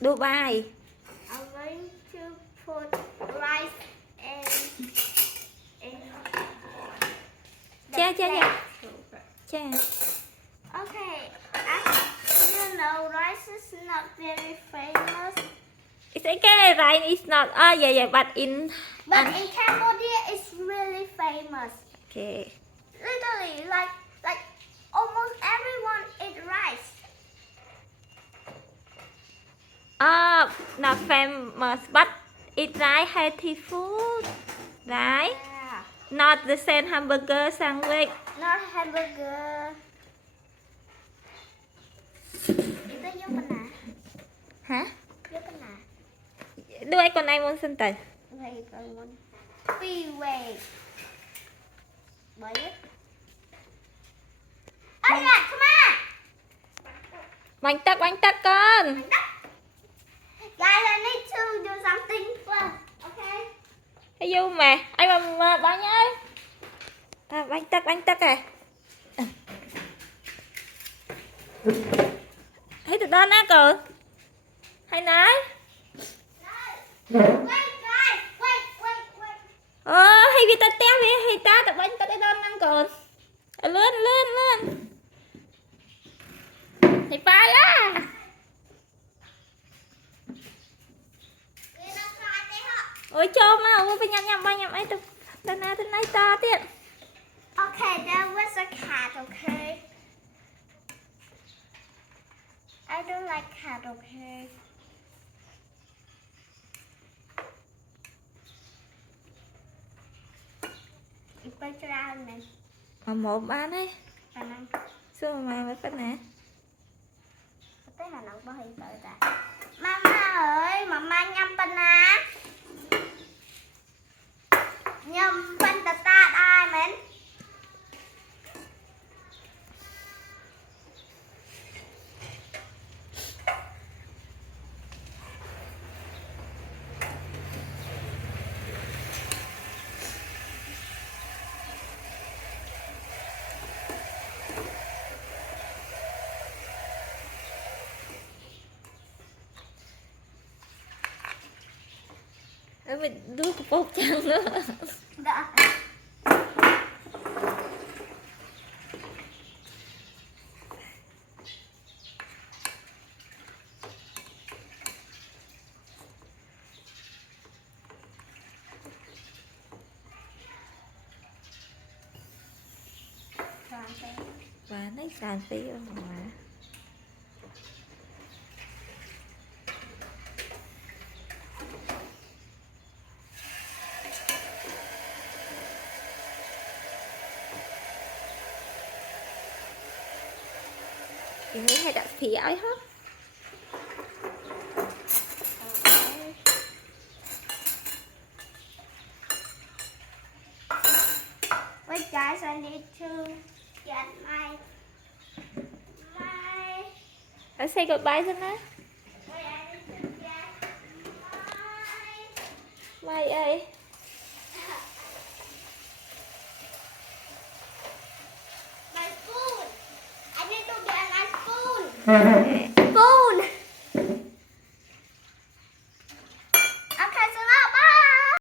Dubai. I'm going to put rice in the Cha. plate. Cha. Okay, as you know, rice is not very famous. It's okay, right? It's not. Oh, yeah, but in. But in Cambodia, it's really famous. Okay. Literally, like almost everyone eat rice. Not famous, but it's right healthy food, right? Yeah. Not the same hamburger sandwich. Not hamburger. Itu vô bên nào? Hả? Vô bên nào? Đưa ai con này muốn xin tờ. Vậy còn muốn phi về. Bởi ít. Ôi là, come on! Bánh tắc con. Guys, I need to do something first, okay? Hay vô mà. Anh mà bánh ơi. Bánh tắc à. Thấy từ đó ná cờ. Hay nói. Wait, guys! Wait. Hay vì ta téo vì hay ta tập bánh tắc cái đó năng cờ. Lên. Thì phải á. Ôi cho mà ôi phải nhắm ấy tên này to tiết. Okay, there was a cat, okay? I don't like cat, okay? Ibaច្រើនមែន Một bán ấy. អាហ្នឹង Sao mà mới phát nè. តែអាហ្នឹងបោះឲ្យទៅតាម៉ាម៉ាអើយម៉ាម៉ាញ៉ាំប៉ុណ្ណាញ៉ាំប៉ុណ្តាតាដែរមែន Mình đưa cục bột chăng nữa. Đã. Và lấy sàn phí ở ngoài. Ini hay đặt phí ấy hết. Wait guys, I need to get my Let's say goodbye to nó. wait, I need to get Mày ơi. my spoon. I need to get my spoon.